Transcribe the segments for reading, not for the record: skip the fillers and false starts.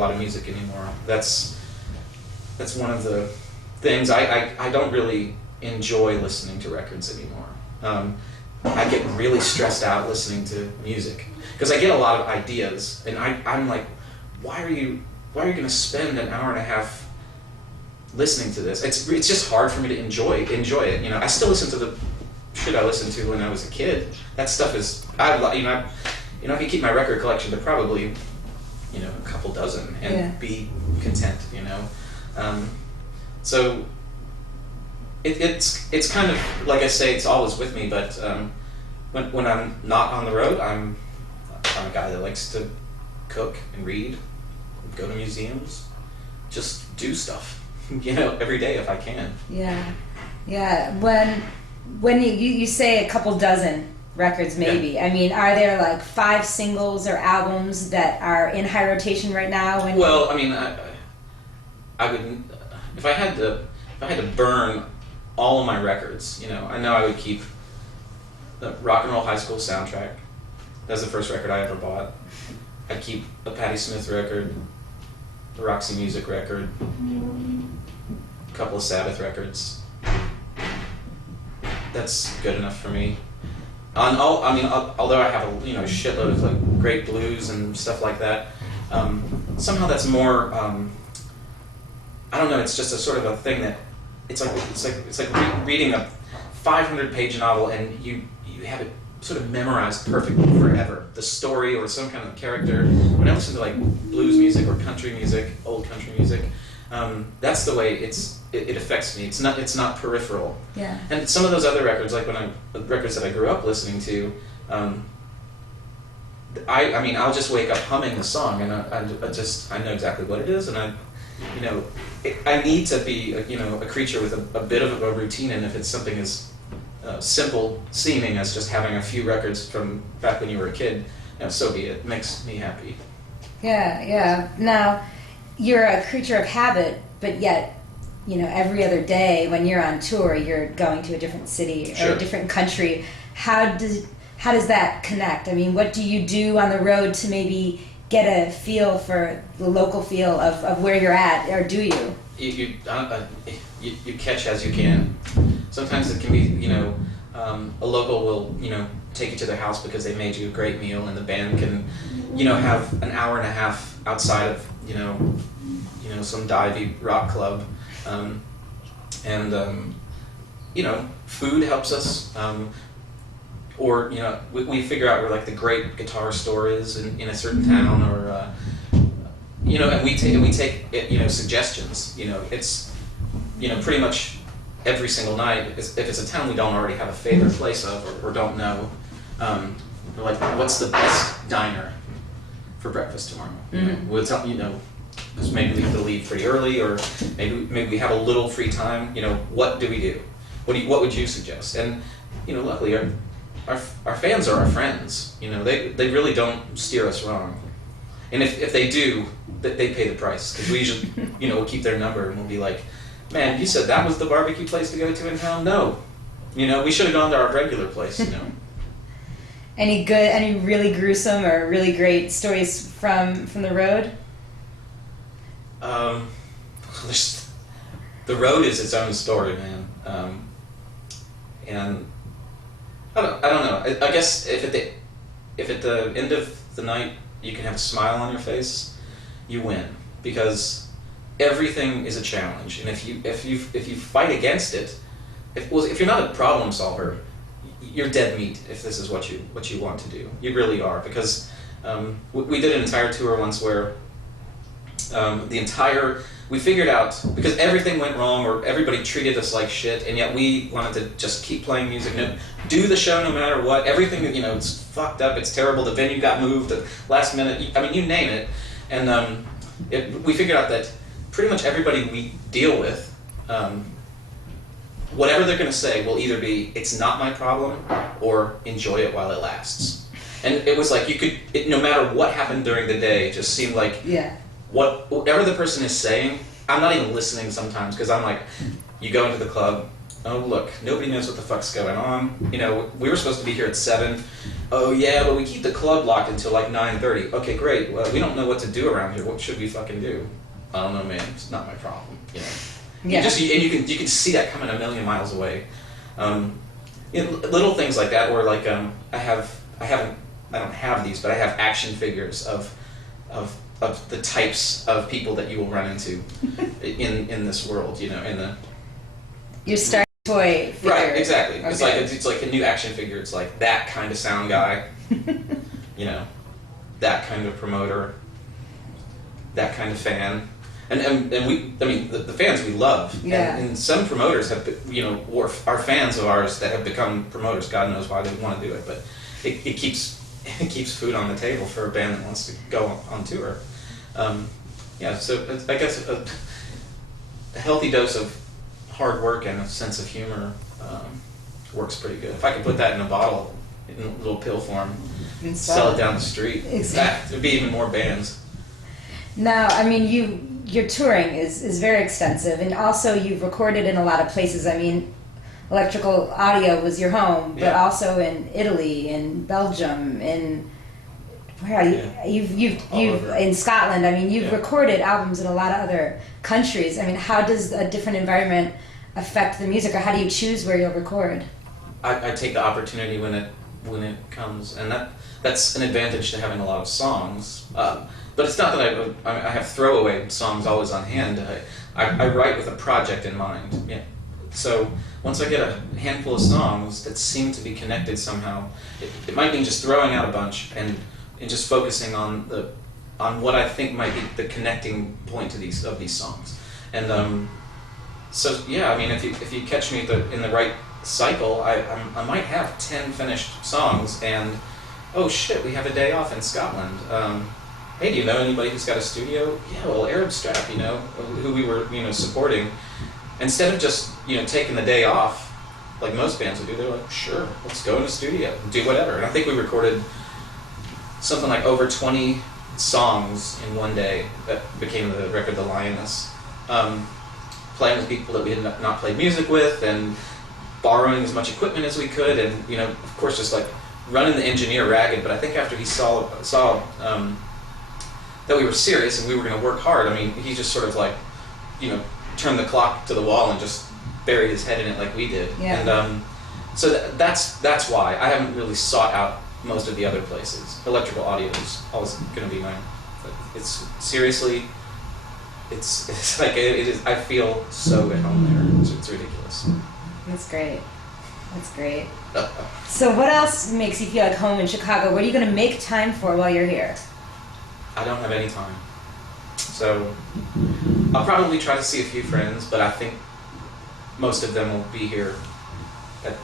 lot of music anymore. That's one of the things. I don't really enjoy listening to records anymore. I get really stressed out listening to music because I get a lot of ideas, and I'm like, why are you going to spend an hour and a half listening to this? It's just hard for me to enjoy it. You know, I still listen to the shit I listened to when I was a kid. That stuff is I could keep my record collection to probably a couple dozen and be content. So it's kind of like I say, it's always with me. But when I'm not on the road, I'm a guy that likes to cook and read, go to museums, just do stuff, every day if I can. Yeah. When you say a couple dozen records, maybe. Yeah. I mean, are there like 5 singles or albums that are in high rotation right now? Well, I mean, I would, if I had to burn all of my records, I know I would keep the Rock and Roll High School soundtrack. That's the first record I ever bought. I'd keep a Patti Smith record, the Roxy Music record, a couple of Sabbath records. That's good enough for me. Although I have a shitload of like great blues and stuff like that, somehow that's more. I don't know. It's just a sort of a thing that it's like reading a 500-page novel and you have it sort of memorized perfectly forever. The story or some kind of character. When I listen to like blues music or country music, old country music, that's the way it affects me. It's not peripheral. Yeah. And some of those other records, like records that I grew up listening to, I'll just wake up humming the song, and I know exactly what it is, and I need to be a creature with a bit of a routine, and if it's something as simple seeming as just having a few records from back when you were a kid, so be it. It makes me happy. Yeah. Now, you're a creature of habit, but yet, every other day when you're on tour, you're going to a different city or a different country. How does that connect? I mean, what do you do on the road to maybe get a feel for the local feel of where you're at, or do you? You catch as you can. Sometimes it can be, a local will, take you to their house because they made you a great meal, and the band can, have an hour and a half outside of, some divey rock club, food helps us, or we figure out where like the great guitar store is in a certain town, or and we take suggestions. It's pretty much every single night. If it's a town we don't already have a favorite place of or don't know, we're like, what's the best diner for breakfast tomorrow? Mm-hmm. We'll tell because maybe we have to leave pretty early, or maybe we have a little free time. What do we do? What would you suggest? And luckily our fans are our friends. They really don't steer us wrong. And if they do, they pay the price, because we usually we'll keep their number and we'll be like, man, you said that was the barbecue place to go to in town? No. We should have gone to our regular place, Any really gruesome or really great stories from the road? The road is its own story, man. And I don't know. I guess if at the end of the night you can have a smile on your face, you win, because everything is a challenge, and if you fight against it, if you're not a problem solver, you're dead meat. If this is what you want to do, you really are, because we did an entire tour once where we figured out, because everything went wrong or everybody treated us like shit, and yet we wanted to just keep playing music, do the show no matter what. Everything, it's fucked up, it's terrible, the venue got moved at last minute, you name it. And we figured out that pretty much everybody we deal with, whatever they're going to say will either be, it's not my problem, or enjoy it while it lasts. And it was like no matter what happened during the day, it just seemed like whatever the person is saying, I'm not even listening sometimes, because I'm like, you go into the club, oh look, nobody knows what the fuck's going on. We were supposed to be here at 7. Oh yeah, but we keep the club locked until like 9:30. Okay, great. Well, we don't know what to do around here. What should we fucking do? I don't know, man. It's not my problem. You know. Yeah. You can see that coming a million miles away. Little things like that, or like I don't have these, but I have action figures of the types of people that you will run into in this world. You know, in the Your star toy figure. Right, exactly. Okay. It's like a new action figure. It's like that kind of sound guy, you know, that kind of promoter, that kind of fan, and the fans we love. Yeah. And some promoters have, you know, are fans of ours that have become promoters. God knows why they want to do it, but it keeps food on the table for a band that wants to go on tour. Yeah, so I guess a healthy dose of hard work and a sense of humor works pretty good. If I could put that in a bottle, in a little pill form, and sell it down the street, there'd be even more bands. Now, I mean, your touring is very extensive, and also you've recorded in a lot of places. I mean, Electrical Audio was your home, but also in Italy, in Belgium, in where you've in Scotland. I mean, you've recorded albums in a lot of other countries. I mean, how does a different environment affect the music, or how do you choose where you'll record? I take the opportunity when it comes, and that's an advantage to having a lot of songs. But it's not that I have throwaway songs always on hand. I write with a project in mind. Yeah. So once I get a handful of songs that seem to be connected somehow, it might mean just throwing out a bunch and just focusing on what I think might be the connecting point to these songs. And so yeah, I mean, if you catch me in the right cycle, I might have 10 finished songs, and oh shit, we have a day off in Scotland. Hey, do you know anybody who's got a studio? Yeah, well, Arab Strap, you know, who we were, you know, supporting. Instead of just, you know, taking the day off, like most bands would do, they're like, sure, let's go in the studio, do whatever. And I think we recorded something like over 20 songs in one day that became the record The Lioness. Playing with people that we had not played music with, and borrowing as much equipment as we could, and, you know, of course, just like running the engineer ragged. But I think after he saw that we were serious and we were going to work hard, I mean, he just sort of like, you know, turned the clock to the wall and just buried his head in it like we did. Yeah. And so that's why I haven't really sought out most of the other places. Electrical Audio is always going to be mine. But it's seriously, it's like it is. I feel so at home there. It's ridiculous. That's great. That's great. So what else makes you feel like home in Chicago? What are you going to make time for while you're here? I don't have any time. So I'll probably try to see a few friends, but I think most of them will be here.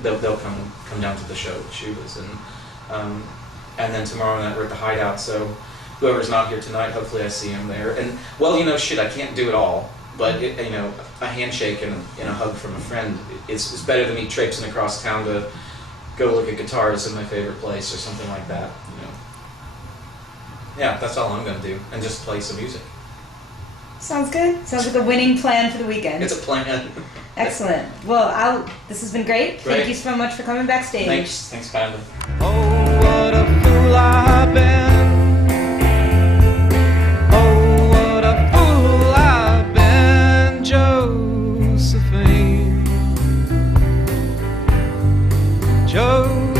They'll come down to the show with Shubas, and then tomorrow night we're at the Hideout. So whoever's not here tonight, hopefully I see him there. And well, you know, shit, I can't do it all, but you know, a handshake and a hug from a friend is better than me traipsing across town to go look at guitars in my favorite place or something like that. You know. Yeah, that's all I'm gonna do, and just play some music. Sounds good. Sounds like a winning plan for the weekend. It's a plan. Excellent. Well, this has been great. Thank you so much for coming backstage. Thanks kindly. Oh, what a fool I've been. Oh, what a fool I've been, Josephine. Josephine.